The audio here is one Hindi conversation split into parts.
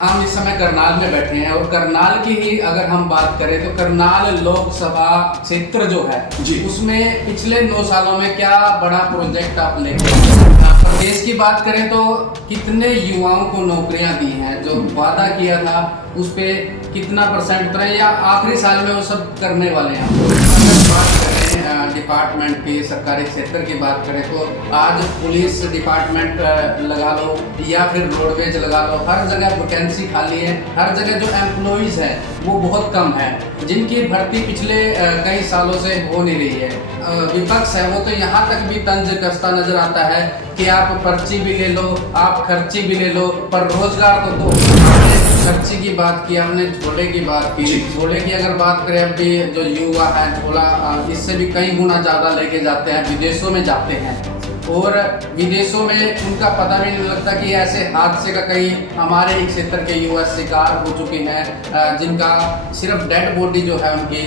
हम इस समय करनाल में बैठे हैं और करनाल की ही अगर हम बात करें तो करनाल लोकसभा क्षेत्र जो है जी उसमें पिछले 9 सालों में क्या बड़ा प्रोजेक्ट आप लेके प्रदेश की बात करें तो कितने युवाओं को नौकरियां दी हैं, जो वादा किया था उस पे कितना परसेंट उतरे या आखिरी साल में वो सब करने वाले हैं। अगर बात करें डिपार्टमेंट की, सरकारी क्षेत्र की बात करें तो आज पुलिस डिपार्टमेंट लगा लो या फिर रोडवेज लगा लो, हर जगह वैकेंसी खाली है, हर जगह जो एम्प्लॉइज है वो बहुत कम है, जिनकी भर्ती पिछले कई सालों से हो नहीं रही है। विपक्ष है वो तो यहाँ तक भी तंज कसता नजर आता है कि आप पर्ची भी ले लो, आप खर्ची भी ले लो, पर रोजगार तो हमने खर्ची की बात की, हमने झोले की बात की। झोले की अगर बात करें, अभी जो युवा है झोला इससे भी कई गुना ज़्यादा लेके जाते हैं, विदेशों में जाते हैं और विदेशों में उनका पता भी नहीं लगता कि ऐसे हादसे का कई हमारे ही क्षेत्र के युवा शिकार हो चुके हैं, जिनका सिर्फ डेड बॉडी जो है उनकी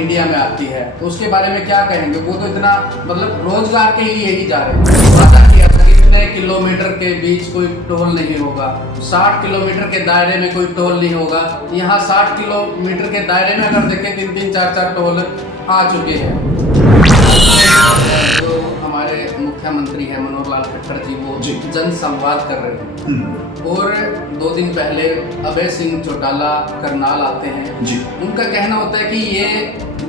इंडिया में आती है। तो उसके बारे में क्या कहेंगे? वो तो इतना मतलब रोजगार के लिए ही जा रहे हैं। वादा किया था कि इतने किलोमीटर के बीच कोई टोल नहीं होगा, 60 किलोमीटर के दायरे में कोई टोल नहीं होगा। यहाँ 60 किलोमीटर के दायरे में अगर देखें 3-3, 4-4 टोल आ चुके हैं। जो हमारे मुख्यमंत्री हैं मनोहर लाल खट्टर जी, वो जन संवाद कर रहे हैं और 2 दिन पहले अभय सिंह चौटाला करनाल आते हैं जी। उनका कहना होता है कि ये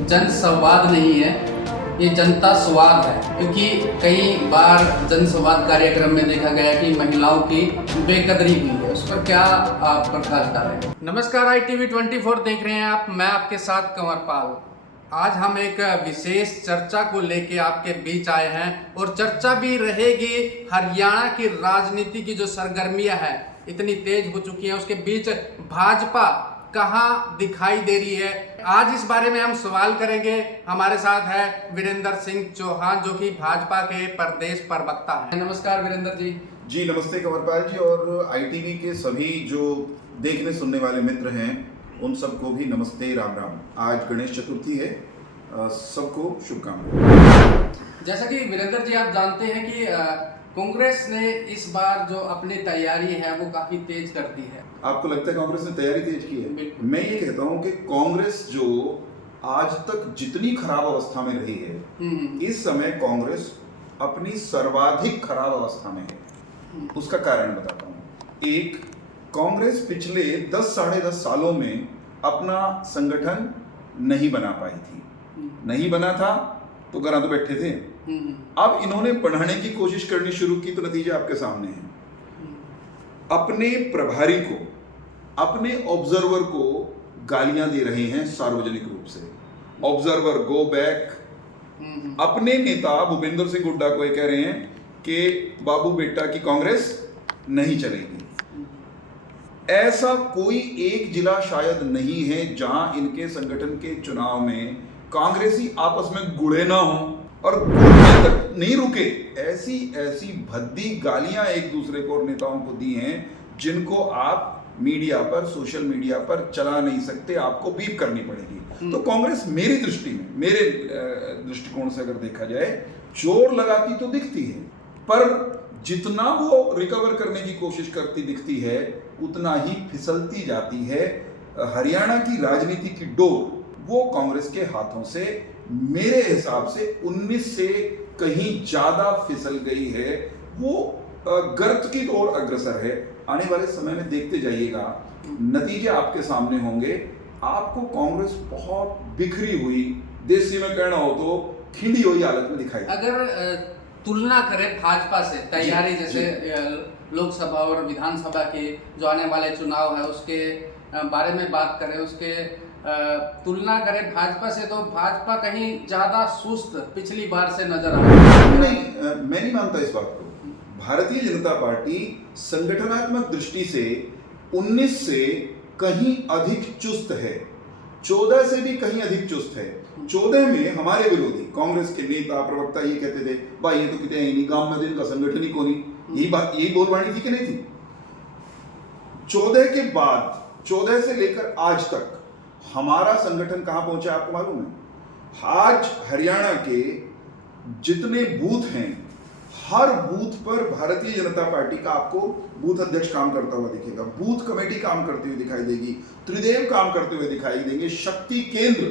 जन संवाद नहीं है, ये जनता स्वाद है, क्योंकि कई बार जन संवाद कार्यक्रम में देखा गया कि महिलाओं की बेकदरी हुई है। उस पर क्या आप प्रकाश डालें? नमस्कार, ITV 24 देख रहे हैं आप, मैं आपके साथ कंवर पाल। आज हम एक विशेष चर्चा को लेके आपके बीच आए हैं और चर्चा भी रहेगी हरियाणा की राजनीति की जो सरगर्मियां हैं इतनी तेज हो चुकी हैं, उसके बीच भाजपा कहाँ दिखाई दे रही है। आज इस बारे में हम सवाल करेंगे। हमारे साथ है वीरेंद्र सिंह चौहान, जो कि भाजपा के प्रदेश प्रवक्ता हैं। नमस्कार वीरेंद्र जी। जी नमस्ते कंवरपाल जी, और ITV के सभी जो देखने सुनने वाले मित्र हैं उन सबको भी नमस्ते, राम राम। आज गणेश चतुर्थी है, सबको शुभकामनाएं। जैसा कि वीरेंद्र जी आप जानते हैं कि कांग्रेस ने इस बार जो अपनी तैयारी है वो काफी तेज कर दी है। आपको लगता है कांग्रेस ने तैयारी तेज की है? मैं ये कहता हूँ कि कांग्रेस जो आज तक जितनी खराब अवस्था में रही है, इस समय कांग्रेस अपनी सर्वाधिक खराब अवस्था में है। उसका कारण बताता हूँ। एक, कांग्रेस पिछले 10 साढ़े 10 सालों में अपना संगठन नहीं बना पाई थी। नहीं बना था तो घरों तो बैठे थे। अब इन्होंने बढ़ाने की कोशिश करनी शुरू की तो नतीजा आपके सामने है। अपने प्रभारी को, अपने ऑब्जर्वर को गालियां दे रहे हैं सार्वजनिक रूप से। Observer go back. अपने नेता भूपेंद्र सिंह हुड्डा को ये कह रहे हैं कि बाबू बेटा की कांग्रेस नहीं चलेगी। ऐसा कोई एक जिला शायद नहीं है जहां इनके संगठन के चुनाव में कांग्रेसी आपस में गुड़े ना हो और गुड़ने तक नहीं रुके। ऐसी ऐसी भद्दी गालियां एक दूसरे को और नेताओं को दी हैं जिनको आप मीडिया पर, सोशल मीडिया पर चला नहीं सकते, आपको बीप करनी पड़ेगी। तो कांग्रेस मेरी दृष्टि में, मेरे दृष्टिकोण से अगर देखा जाए, जोर लगाती तो दिखती है, पर जितना वो रिकवर करने की कोशिश करती दिखती है उतना ही फिसलती जाती है। हरियाणा की राजनीति की डोर वो कांग्रेस के हाथों से मेरे हिसाब से 19 से कहीं ज्यादा फिसल गई है। वो गर्त की ओर अग्रसर है। आने वाले समय में देखते जाइएगा, नतीजे आपके सामने होंगे। आपको कांग्रेस बहुत बिखरी हुई, देसी में कहना हो तो खिंडी हुई हालत में दिखाई। अगर तुलना करें भाजपा से तैयारी, जैसे लोकसभा और विधानसभा के जो आने वाले चुनाव है उसके बारे में बात करें, उसके तुलना करें भाजपा से, तो भाजपा कहीं ज्यादा सुस्त पिछली बार से नजर आ रही है। नहीं, मैं नहीं मानता इस बात को। भारतीय जनता पार्टी संगठनात्मक दृष्टि से 19 से कहीं अधिक चुस्त है, 14 से भी कहीं अधिक चुस्त है। 14 में हमारे विरोधी कांग्रेस के नेता प्रवक्ता ये कहते थे, भाई ये तो कितने ही नहीं, गांव में दिन का संगठन ही कोनी। यही बात, यही बोलबानी थी कि नहीं थी? 14 के बाद, 14 से लेकर आज तक हमारा संगठन कहां पहुंचा आपको मालूम है? आज हरियाणा के जितने बूथ हैं, हर बूथ पर भारतीय जनता पार्टी का आपको बूथ अध्यक्ष काम करता हुआ दिखेगा, बूथ कमेटी काम करती हुई दिखाई देगी, त्रिदेव काम करते हुए दिखाई देंगे, शक्ति केंद्र।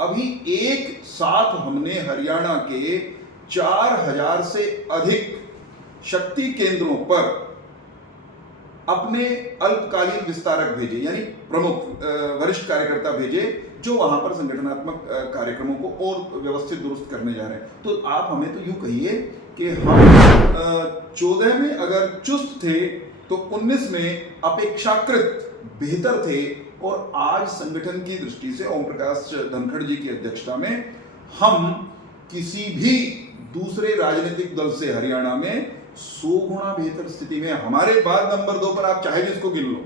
अभी एक साथ हमने हरियाणा के 4000 से अधिक शक्ति केंद्रों पर अपने अल्पकालीन विस्तारक भेजे, यानी प्रमुख वरिष्ठ कार्यकर्ता भेजे, जो वहां पर संगठनात्मक कार्यक्रमों को और व्यवस्थित दुरुस्त करने जा रहे हैं। तो आप हमें तो यूं कहिए कि हम 14 में अगर चुस्त थे तो 19 में अपेक्षाकृत बेहतर थे, और आज संगठन की दृष्टि से ओम प्रकाश धनखड़ जी की अध्यक्षता में हम किसी भी दूसरे राजनीतिक दल से हरियाणा में 100 गुना बेहतर स्थिति में। हमारे बाद नंबर 2 पर आप चाहे जिसको गिन लो,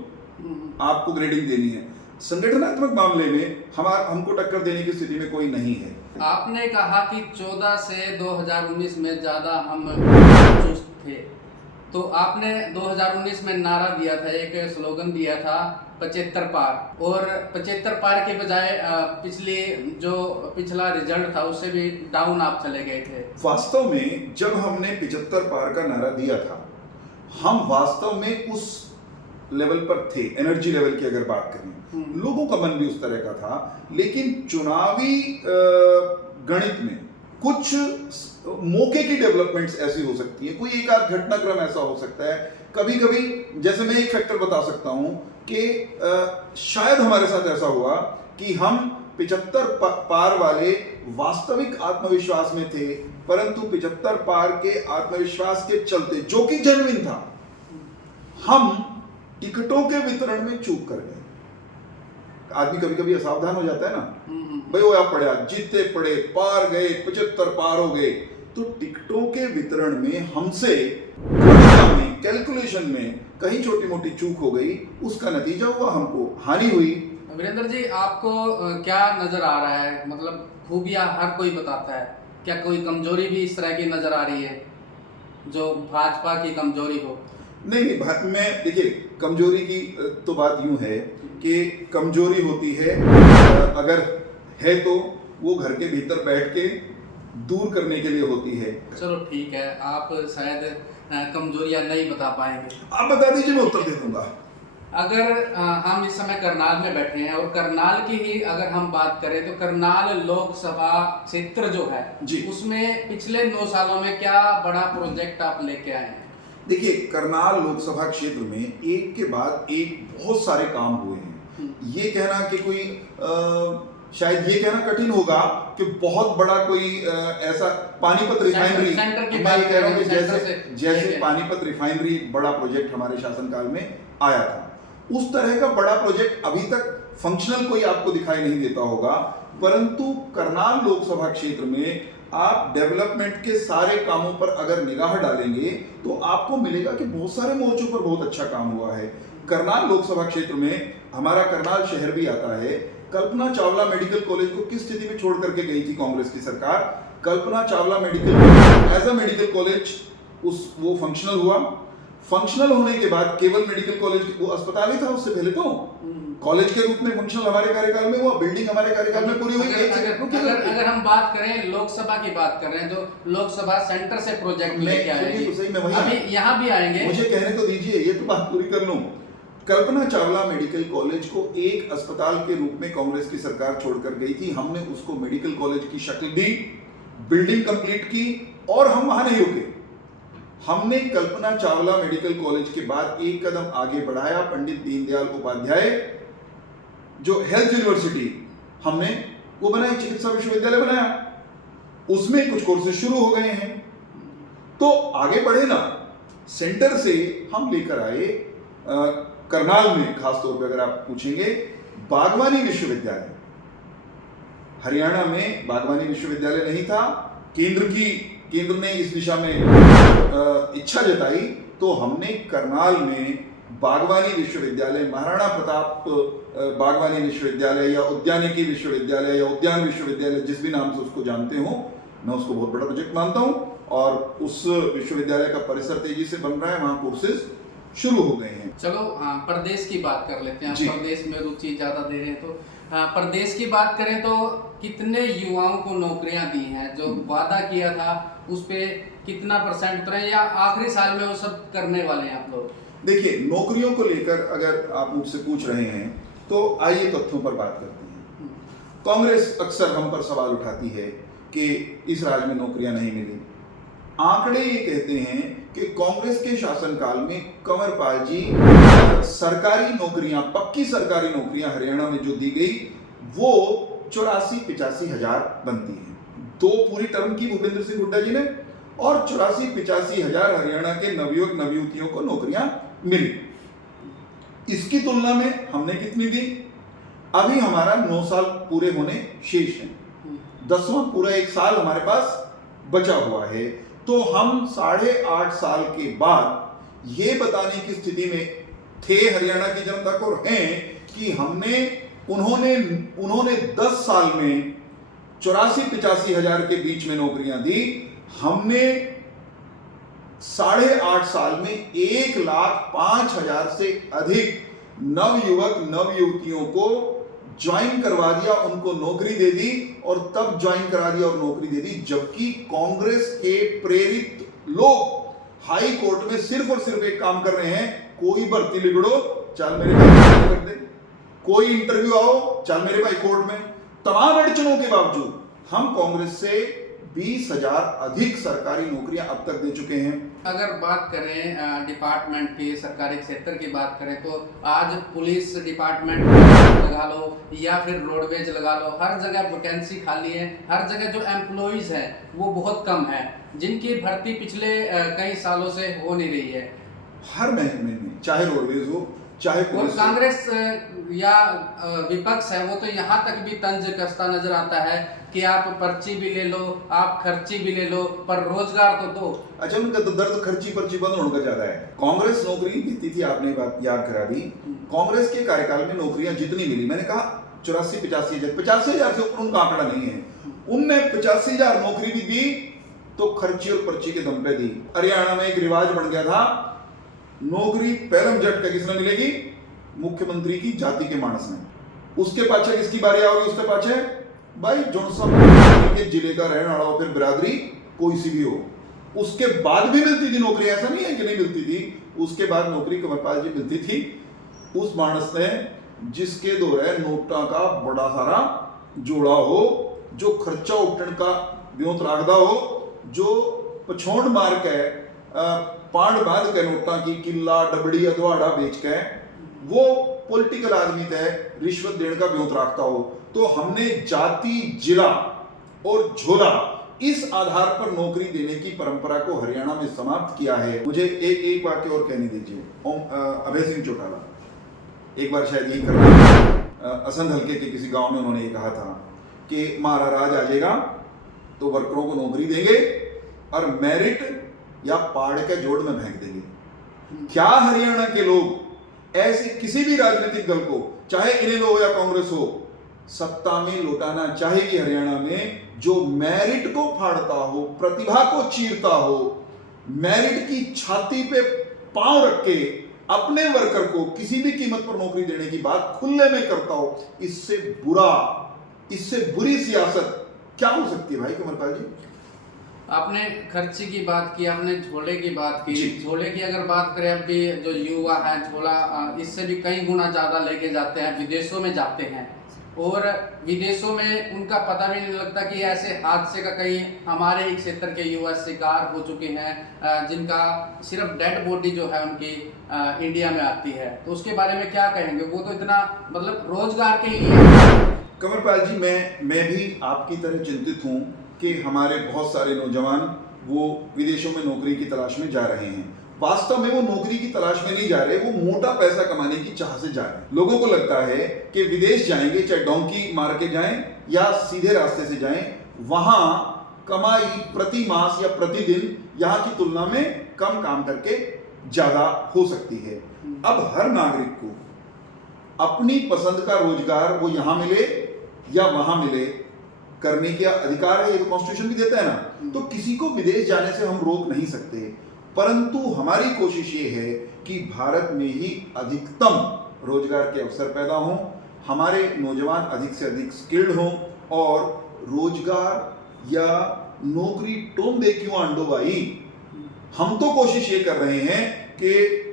आपको ग्रेडिंग देनी है। संगठनात्मक मामले में हमको टक्कर देने की स्थिति में कोई नहीं है। आपने कहा कि 14 से 2019 में ज्यादा हम चुस्त थे, तो आपने 2019 में नारा दिया था, एक स्लोगन दिया था 75 पार, और 75 पार के बजाय पिछला रिजल्ट था उससे भी डाउन आप चले गए थे। वास्तव में जब हमने 75 पार का नारा दिया था, हम वास्तव में उस लेवल पर थे, एनर्जी लेवल की अगर बात करें, लोगों का मन भी उस तरह का था। लेकिन चुनावी गणित में कुछ मौके की डेवलपमेंट्स ऐसी हो सकती है, कोई एक आध घटनाक्रम ऐसा हो सकता है। कभी कभी, जैसे मैं एक फैक्टर बता सकता हूं कि शायद हमारे साथ ऐसा हुआ कि हम 75 पार वाले वास्तविक आत्मविश्वास में थे, परंतु 75 पार के आत्मविश्वास के चलते, जो कि जेन्युइन था, हम टिकटों के वितरण में चूक कर गए। आदमी कभी कभी असावधान हो जाता है ना, भाई वो आप पढ़े, जीते पड़े, पार गए, 75 पार हो गए, तो टिकटों के वितरण में हमसे कैलकुलेशन में कहीं छोटी मोटी चूक हो गई, उसका नतीजा हुआ हमको हानि हुई। वीरेंद्र जी, आपको क्या नजर आ रहा है? मतलब खूबियां हर कोई बताता है, क्या कोई कमजोरी भी इस तरह की नजर आ रही है जो भाजपा की कमजोरी हो? नहीं, में देखिए, कमजोरी की तो बात यूं है कि कमजोरी होती है, अगर है तो वो घर के भीतर बैठ के दूर करने के लिए होती है। चलो ठीक है, आप शायद कमजोरियां नहीं बता पाएंगे, आप बता दीजिए, मैं उत्तर दे दूंगा। अगर हम इस समय करनाल में बैठे हैं, और करनाल की ही अगर हम बात करें तो करनाल लोकसभा क्षेत्र जो है जी, उसमें पिछले 9 सालों में क्या बड़ा प्रोजेक्ट आप लेके आए हैं? देखिए, करनाल लोकसभा क्षेत्र में एक के बाद एक बहुत सारे काम हुए हैं। ये कहना कि कोई शायद ये कहना कठिन होगा कि बहुत बड़ा कोई ऐसा पानीपत रिफाइनरी, मैं ये कह रहा हूँ कि जैसे पानीपत रिफाइनरी बड़ा प्रोजेक्ट हमारे शासनकाल में आया था, उस तरह का बड़ा प्रोजेक्ट अभी तक फंक्शनल कोई आपको दिखाई नहीं देता होगा। परंतु करनाल लोकसभा क्षेत्र में आप डेवलपमेंट के सारे कामों पर अगर निगाह डालेंगे तो आपको मिलेगा कि बहुत सारे मोर्चों पर बहुत अच्छा काम हुआ है। करनाल लोकसभा क्षेत्र में हमारा करनाल शहर भी आता है। कल्पना चावला मेडिकल कॉलेज को किस स्थिति में छोड़ करके गई थी कांग्रेस की सरकार? Kalpana Chawla medical college as a medical college वो फंक्शनल हुआ। फंक्शनल होने के बाद केवल मेडिकल कॉलेज, वो अस्पताल ही था उससे पहले, तो कॉलेज के रूप में फंक्शनल हमारे कार्यकाल में हुआ, बिल्डिंग हमारे कार्यकाल में पूरी हुई। अगर हम बात करें लोकसभा की बात कर रहे हैं, जो लोकसभा सेंटर से प्रोजेक्ट लेके आएंगे, अभी यहाँ भी आएंगे, मुझे कहने तो दीजिए, ये तो बात पूरी कर लूं। कल्पना चावला मेडिकल कॉलेज को एक अस्पताल के रूप में कांग्रेस की सरकार छोड़कर गई थी। हमने उसको मेडिकल कॉलेज की शक्ल दी, बिल्डिंग कंप्लीट की, और हम वहां नहीं रुके। हमने कल्पना चावला मेडिकल कॉलेज के बाद एक कदम आगे बढ़ाया, पंडित दीनदयाल उपाध्याय जो हेल्थ यूनिवर्सिटी हमने वो बनाई, चिकित्सा विश्वविद्यालय बनाया, उसमें कुछ कोर्सेज शुरू हो गए हैं। तो आगे बढ़े ना, सेंटर से हम लेकर आए करनाल में, खासतौर पर अगर आप पूछेंगे, बागवानी विश्वविद्यालय। हरियाणा में बागवानी विश्वविद्यालय नहीं था, केंद्र ने इस दिशा में इच्छा जताई, तो हमने करनाल में बागवानी विश्वविद्यालय, महाराणा प्रताप बागवानी विश्वविद्यालय या उद्यानिकी विश्वविद्यालय या उद्यान विश्वविद्यालय, जिस भी नाम से उसको जानते हो, मैं उसको बहुत बड़ा प्रोजेक्ट मानता हूं। और उस विश्वविद्यालय का परिसर तेजी से बन रहा है, वहां कोर्सेज शुरू हो गए हैं। चलो प्रदेश की बात कर लेते हैं, प्रदेश में रुचि ज्यादा दे रहे हैं, तो प्रदेश की बात करें तो कितने युवाओं को नौकरियां दी हैं? जो वादा किया था उस पे कितना परसेंट उतरे या आखिरी साल में वो सब करने वाले हैं आप लोग? देखिए, नौकरियों को लेकर अगर आप मुझसे पूछ रहे हैं तो आइए तथ्यों पर बात करते हैं। कांग्रेस अक्सर हम पर सवाल उठाती है कि इस राज्य में नौकरियां नहीं मिली। आंकड़े ये कहते हैं कि कांग्रेस के शासनकाल में कंवरपाल जी सरकारी नौकरियां, पक्की सरकारी नौकरियां हरियाणा में जो दी गई वो 84-85 हजार बनती हैं। 2 पूरी टर्म की भूपेंद्र सिंह हुड्डा जी ने और 84-85 हजार हरियाणा के नवयुवक नवयुवतियों को नौकरियां मिली। इसकी तुलना में हमने कितनी दी? अभी हमारा 9 साल पूरे होने शेष हैं, 10वां पूरा 1 साल हमारे पास बचा हुआ है। तो हम 8.5 साल के बाद ये बताने की स्थिति में थे हरियाणा की जनता को हैं कि उन्होंने 10 साल में 84-85 हजार के बीच में नौकरियां दी। हमने 8.5 साल में 1,05,000 से अधिक नवयुवक नवयुवतियों को ज्वाइन करवा दिया, उनको नौकरी दे दी और तब ज्वाइन करा दिया और नौकरी दे दी, जबकि कांग्रेस के प्रेरित लोग हाई कोर्ट में सिर्फ और सिर्फ एक काम कर रहे हैं, कोई भर्ती लिगड़ो चल मेरे भाई कर दे, कोई इंटरव्यू आओ चल मेरे भाई कोर्ट में। तमाम अड़चनों के बावजूद हम कांग्रेस से 20,000 अधिक सरकारी नौकरियां अब तक दे चुके हैं। अगर बात करें डिपार्टमेंट की, सरकारी क्षेत्र की बात करें तो आज पुलिस डिपार्टमेंट लगा लो या फिर रोडवेज लगा लो, हर जगह वैकेंसी खाली है। हर जगह जो एम्प्लॉइज हैं वो बहुत कम है, जिनकी भर्ती पिछले कई सालों से हो नहीं रही है। हर महकमे में, चाहे रोडवेज हो चाहे और कांग्रेस या विपक्ष है वो तो यहाँ तक भी तंज कसता नजर आता है कि आप पर्ची भी ले लो, आप खर्ची भी ले लो, पर रोजगार तो दो। अच्छा, उनका तो दर्द खर्ची पर्ची बंद होने का ज्यादा है। कांग्रेस नौकरी देती थी, आपने बात याद करा दी। कांग्रेस के कार्यकाल में नौकरियां जितनी मिली, मैंने कहा 84-85 हजार, 85 हजार से ऊपर उनका आंकड़ा नहीं है। उनने 85 हजार नौकरी भी दी तो खर्ची और पर्ची के दम पे दी। हरियाणा में एक रिवाज बन गया था, नौकरी पहलम झटका किसने मिलेगी? मुख्यमंत्री की जाति के मानस में। उसके पाछे किसकी बारी आओगी? उसके पाछे भाई जोनसा के जिले का रहने वाला हो, फिर बिरादरी कोई सी भी हो, उसके बाद भी मिलती थी नौकरी। ऐसा नहीं है कि नहीं मिलती थी, उसके बाद नौकरी कंवरपाल जी मिलती थी। उस मानस ने जिसके दौरे नोटा का बड़ा सारा जोड़ा हो, जो खर्चा उठन का ब्योत राखदा हो, जो पछोड़ मार के पांड बांध के नोटा की किला डबड़ी अधवाड़ा बेच के वो पॉलिटिकल आदमी तय रिश्वत देने का ब्योत रखता हो। तो हमने जाति, जिला और झोला इस आधार पर नौकरी देने की परंपरा को हरियाणा में समाप्त किया है। मुझे एक वाक्य और कहने दीजिए। अभय सिंह चौटाला एक बार शायद यही कर रहा, असंध हल्के के किसी गांव में उन्होंने ये कहा था कि हमारा राज आ जाएगा तो वर्करों को नौकरी देंगे और मेरिट या पाड़ के जोड़ में फेंक देंगे। क्या हरियाणा के लोग ऐसे किसी भी राजनीतिक दल को, चाहे इनेलो हो या कांग्रेस हो, सत्ता में लौटाना चाहेगी हरियाणा में, जो मेरिट को फाड़ता हो, प्रतिभा को चीरता हो, मेरिट की छाती पे पांव रख के अपने वर्कर को किसी भी कीमत पर नौकरी देने की बात खुले में करता हो? इससे बुरी सियासत क्या हो सकती है भाई कंवरपाल जी? आपने खर्ची की बात की, आपने झोले की बात की। झोले की अगर बात करें, अब भी जो युवा है झोला इससे भी कई गुना ज़्यादा लेके जाते हैं, विदेशों में जाते हैं और विदेशों में उनका पता भी नहीं लगता कि ऐसे हादसे का कई हमारे ही क्षेत्र के युवा शिकार हो चुके हैं, जिनका सिर्फ डेड बॉडी जो है उनकी इंडिया में आती है। तो उसके बारे में क्या कहेंगे? वो तो इतना मतलब रोजगार के लिए। कंवरपाल जी, मैं भी आपकी तरह चिंतित हूँ कि हमारे बहुत सारे नौजवान वो विदेशों में नौकरी की तलाश में जा रहे हैं। वास्तव में वो नौकरी की तलाश में नहीं जा रहे, वो मोटा पैसा कमाने की चाह से जा रहे हैं। लोगों को लगता है कि विदेश जाएंगे, चाहे डोंकी मार के जाएं या सीधे रास्ते से जाएं, वहां कमाई प्रति मास या प्रतिदिन यहाँ की तुलना में कम काम करके ज्यादा हो सकती है। अब हर नागरिक को अपनी पसंद का रोजगार वो यहाँ मिले या वहां मिले करने का अधिकार है, ये तो कॉन्स्टिट्यूशन भी देता है ना। तो किसी को विदेश जाने से हम रोक नहीं सकते, परंतु हमारी कोशिश ये है कि भारत में ही अधिकतम रोजगार के अवसर पैदा हों, हमारे नौजवान अधिक से अधिक स्किल्ड हों और रोजगार या नौकरी टोम दे क्यों आंडो भाई। हम तो कोशिश ये कर रहे हैं कि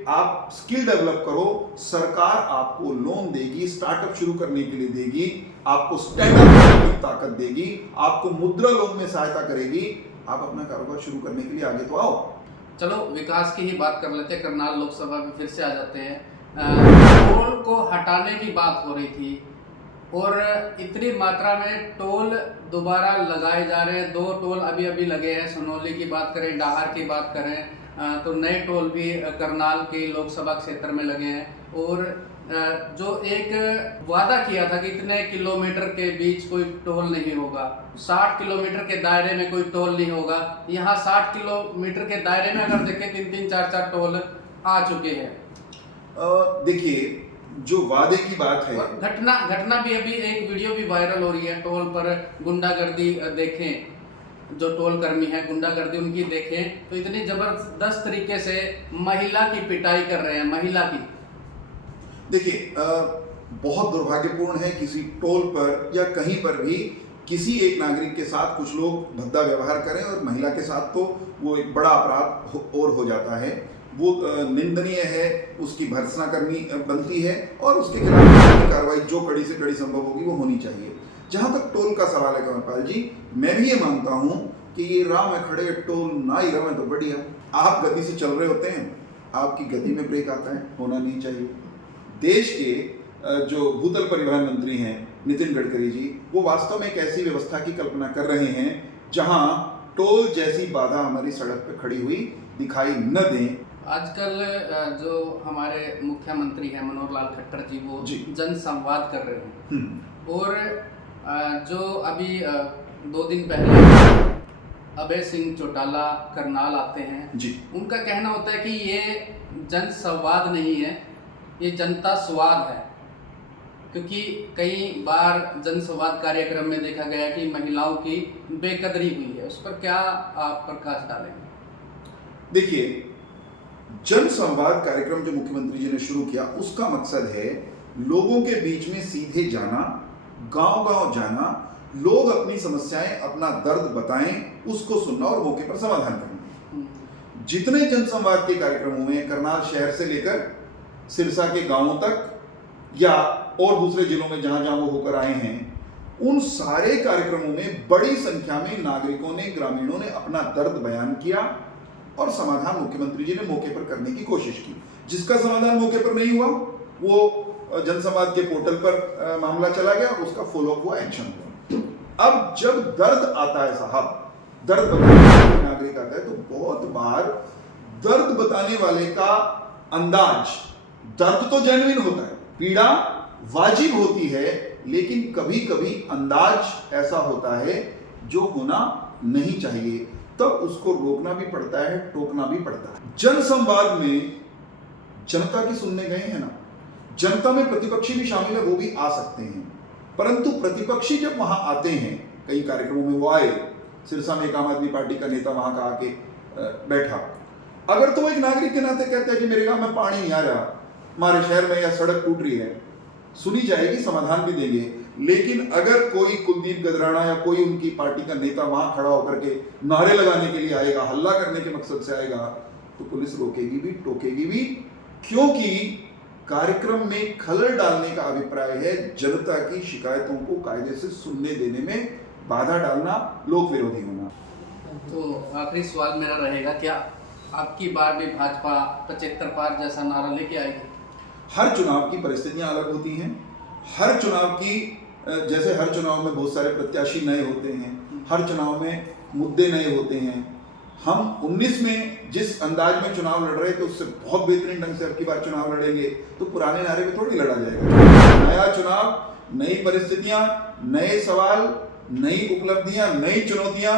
आप स्किल डेवलप करो, सरकार आपको लोन देगी, स्टार्टअप शुरू करने के लिए देगी, आपको स्टैंडअप करने की ताकत देगी, आपको मुद्रा लोन में सहायता करेगी, आप अपना कारोबार शुरू करने के लिए आगे तो आओ। चलो विकास की ही बात कर लेते हैं। करनाल लोकसभा में फिर से आ जाते हैं। टोल को हटाने की बात हो रही थी और इतनी मात्रा में टोल दोबारा लगाए जा रहे हैं। 2 टोल अभी अभी लगे हैं। सोनौली की बात करें, डाहर की बात करें तो नए टोल भी करनाल के लोकसभा क्षेत्र में लगे हैं। और जो एक वादा किया था कि इतने किलोमीटर के बीच कोई टोल नहीं होगा, 60 किलोमीटर के दायरे में कोई टोल नहीं होगा। यहाँ 60 किलोमीटर के दायरे में अगर देखें 3-3, 4-4 टोल आ चुके हैं। देखिए, जो वादे की बात है, घटना भी अभी एक वीडियो भी वायरल हो रही है। टोल पर गुंडागर्दी देखें, जो टोल कर्मी है गुंडागर्दी उनकी देखें तो इतनी जबरदस्त तरीके से महिला की पिटाई कर रहे हैं। महिला की देखिए, बहुत दुर्भाग्यपूर्ण है किसी टोल पर या कहीं पर भी किसी एक नागरिक के साथ कुछ लोग भद्दा व्यवहार करें, और महिला के साथ तो वो एक बड़ा अपराध और हो जाता है। वो निंदनीय है, उसकी भर्त्सना करनी बनती है और उसके खिलाफ कार्रवाई जो कड़ी से कड़ी संभव होगी वो होनी चाहिए। जहां तक टोल का सवाल है कंवरपाल जी, मैं भी ये मानता हूं कि ये राह में खड़े टोल ना ही रहे तो बढ़िया। आप गति से चल रहे होते हैं, आपकी गति में ब्रेक आता है, होना नहीं चाहिए। देश के जो भूतल परिवहन मंत्री हैं नितिन गडकरी जी, वो वास्तव में एक ऐसी व्यवस्था की कल्पना कर रहे हैं जहां टोल जैसी बाधा हमारी सड़क पर खड़ी हुई दिखाई न दें। आजकल जो हमारे मुख्यमंत्री हैं मनोहर लाल खट्टर जी, वो जन संवाद कर रहे हैं। और जो अभी 2 दिन पहले अभय सिंह चौटाला करनाल आते हैं जी, उनका कहना होता है कि ये जन संवाद नहीं है, ये जनता स्वाद है। क्योंकि कई बार जन संवाद कार्यक्रम में देखा गया कि महिलाओं की बेकदरी हुई है। उस पर क्या आप प्रकाश डालेंगे? देखिए, जन संवाद कार्यक्रम जो मुख्यमंत्री जी ने शुरू किया, उसका मकसद है लोगों के बीच में सीधे जाना, गांव-गांव जाना, लोग अपनी समस्याएं, अपना दर्द बताएं, उसको सुनना और मौके पर समाधान करना। जितने जन संवाद के कार्यक्रम हुए हैं करनाल शहर से लेकर सिरसा के गांवों तक या और दूसरे जिलों में जहां जहां वो होकर आए हैं, उन सारे कार्यक्रमों में बड़ी संख्या में नागरिकों ने, ग्रामीणों ने अपना दर्द बयान किया और समाधान मुख्यमंत्री जी ने मौके पर करने की कोशिश की। जिसका समाधान मौके पर नहीं हुआ वो जनसंवाद के पोर्टल पर मामला चला गया, उसका फॉलोअप हुआ, एक्शन हुआ। अब जब दर्द आता है साहब, दर्द बताने वाले नागरिक आता है, तो बहुत बार दर्द बताने वाले का अंदाज, दर्द तो जेन्युइन होता है, पीड़ा वाजिब होती है, लेकिन कभी कभी अंदाज ऐसा होता है जो होना नहीं चाहिए, तब उसको रोकना भी पड़ता है, टोकना भी पड़ता है। जन संवाद में जनता की सुनने गए हैं ना, जनता में प्रतिपक्षी भी शामिल है, वो भी आ सकते हैं, परंतु प्रतिपक्षी जब वहां आते हैं, कई कार्यक्रमों में वो आए, सिरसा में एक आम आदमी पार्टी का नेता वहां का आके बैठा, अगर तो वो एक नागरिक के नाते कहते हैं कि मेरे गांव में पानी नहीं आ रहा, हमारे शहर में या सड़क टूट रही है, सुनी जाएगी, समाधान भी देंगे। लेकिन अगर कोई कुलदीप गदराना या कोई उनकी पार्टी का नेता वहां खड़ा होकर के नारे लगाने के लिए आएगा, हल्ला करने के मकसद से आएगा, तो पुलिस रोकेगी भी, टोकेगी भी, क्योंकि कार्यक्रम में खलल डालने का अभिप्राय है जनता की शिकायतों को कायदे से सुनने देने में बाधा डालना, लोक विरोधी होना। तो आखिरी सवाल मेरा रहेगा, क्या आपकी बार भी भाजपा 75 पार जैसा नारा लेके आएगी? हर चुनाव की परिस्थितियां अलग होती हैं, हर चुनाव की, जैसे हर चुनाव में बहुत सारे प्रत्याशी नए होते हैं, हर चुनाव में मुद्दे नए होते हैं। हम 19 में जिस अंदाज में चुनाव लड़ रहे थे उससे बहुत बेहतरीन ढंग से अब की बार चुनाव लड़ेंगे, तो पुराने नारे पे थोड़ी लड़ा जाएगा। नया चुनाव, नई परिस्थितियां, नए सवाल, नई उपलब्धियां, नई चुनौतियां,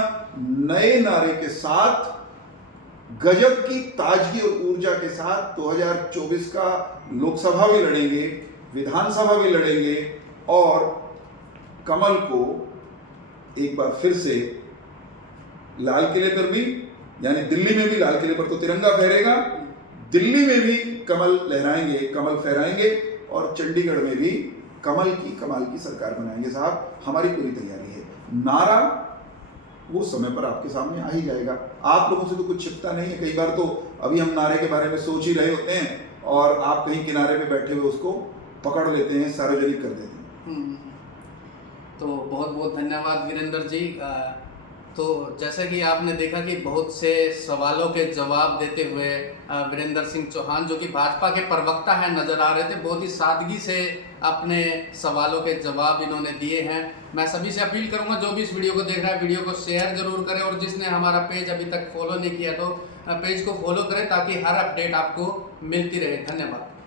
नए नारे के साथ, गजब की ताजगी और ऊर्जा के साथ 2024 का लोकसभा भी लड़ेंगे, विधानसभा भी लड़ेंगे और कमल को एक बार फिर से लाल किले पर भी, यानी दिल्ली में भी लाल किले पर तो तिरंगा फहरेगा, दिल्ली में भी कमल लहराएंगे, कमल फहराएंगे और चंडीगढ़ में भी कमल की, कमाल की सरकार बनाएंगे। साहब, हमारी पूरी तैयारी है। नारा वो समय पर आपके सामने आ ही जाएगा। आप लोगों से तो कुछ छिपता नहीं है। कई बार तो अभी हम नारे के बारे में सोच ही रहे होते हैं और आप कहीं किनारे पे बैठे हुए उसको पकड़ लेते हैं, सार्वजनिक कर देते हैं। तो बहुत बहुत धन्यवाद वीरेंद्र जी। तो जैसा कि आपने देखा कि बहुत से सवालों के जवाब देते हुए वीरेंद्र सिंह चौहान, जो कि भाजपा के प्रवक्ता हैं, नज़र आ रहे थे। बहुत ही सादगी से अपने सवालों के जवाब इन्होंने दिए हैं। मैं सभी से अपील करूंगा, जो भी इस वीडियो को देख रहा है, वीडियो को शेयर जरूर करें, और जिसने हमारा पेज अभी तक फॉलो नहीं किया तो पेज को फॉलो करें, ताकि हर अपडेट आपको मिलती रहे। धन्यवाद।